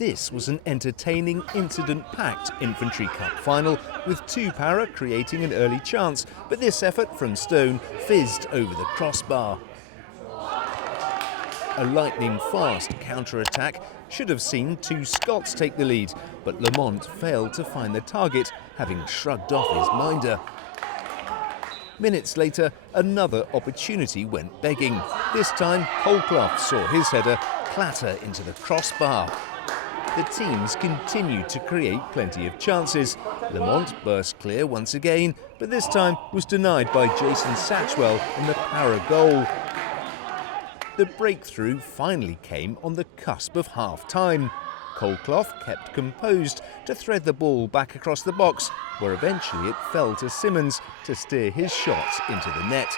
This was an entertaining, incident-packed Infantry Cup final, with 2 Para creating an early chance, but this effort from Stone fizzed over the crossbar. A lightning-fast counter-attack should have seen 2 Scots take the lead, but Lamont failed to find the target, having shrugged off his minder. Minutes later, another opportunity went begging. This time, Holclough saw his header clatter into the crossbar. The teams continued to create plenty of chances. Lamont burst clear once again, but this time was denied by Jason Satchwell in the Para goal. The breakthrough finally came on the cusp of half-time. Holclough kept composed to thread the ball back across the box, where eventually it fell to Simmons to steer his shot into the net.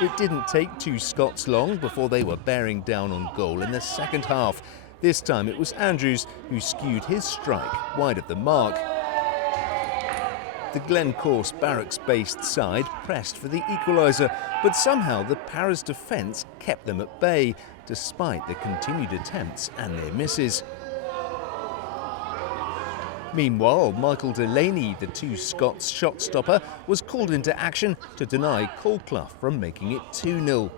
It didn't take 2 Scots long before they were bearing down on goal in the second half. This time it was Andrews who skewed his strike wide of the mark. The Glencorse barracks-based side pressed for the equaliser, but somehow the Para's defence kept them at bay, despite the continued attempts and their misses. Meanwhile, Michael Delaney, the 2 Scots shot stopper, was called into action to deny Holclough from making it 2-0.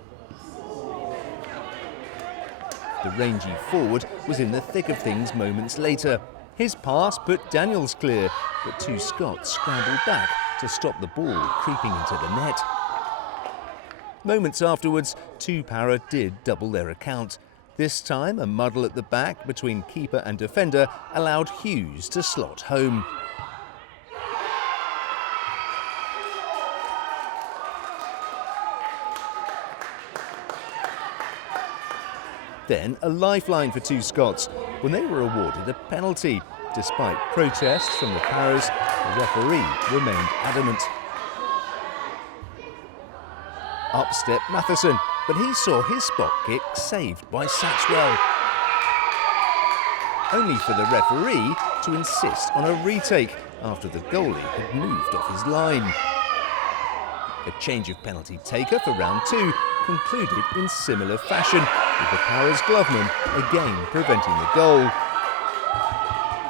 The rangy forward was in the thick of things moments later. His pass put Daniels clear, but 2 Scots scrambled back to stop the ball creeping into the net. Moments afterwards, 2 Para did double their account. This time, a muddle at the back between keeper and defender allowed Hughes to slot home. Then a lifeline for 2 Scots when they were awarded a penalty. Despite protests from the Paras, the referee remained adamant. Up stepped Matheson, but he saw his spot kick saved by Satchwell. Only for the referee to insist on a retake after the goalie had moved off his line. A change of penalty taker for round 2 concluded in similar fashion, with the Paras gloveman again preventing the goal.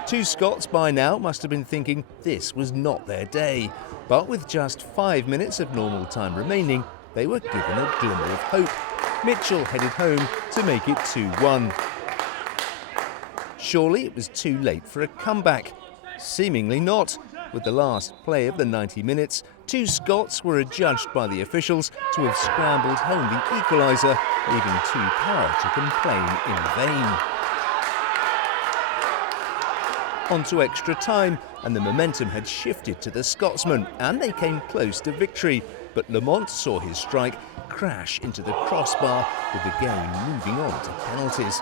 2 Scots by now must have been thinking this was not their day, but with just 5 minutes of normal time remaining, they were given a glimmer of hope. Mitchell headed home to make it 2-1. Surely it was too late for a comeback. Seemingly not. With the last play of the 90 minutes, 2 Scots were adjudged by the officials to have scrambled home the equaliser, leaving 2 Para to complain in vain. On to extra time, and the momentum had shifted to the Scotsmen, and they came close to victory. But Lamont saw his strike crash into the crossbar, with the game moving on to penalties.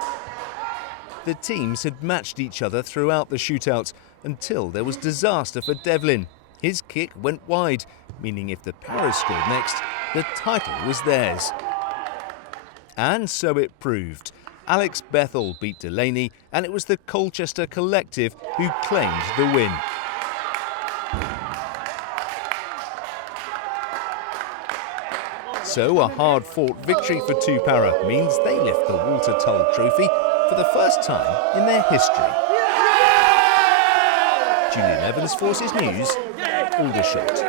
The teams had matched each other throughout the shootout until there was disaster for Devlin. His kick went wide, meaning if the Paras scored next, the title was theirs. And so it proved. Alex Bethell beat Delaney, and it was the Colchester collective who claimed the win. So a hard-fought victory for 2 Para means they lift the Walter Tull Trophy for the first time in their history. Julian Evans, Forces News, Aldershot.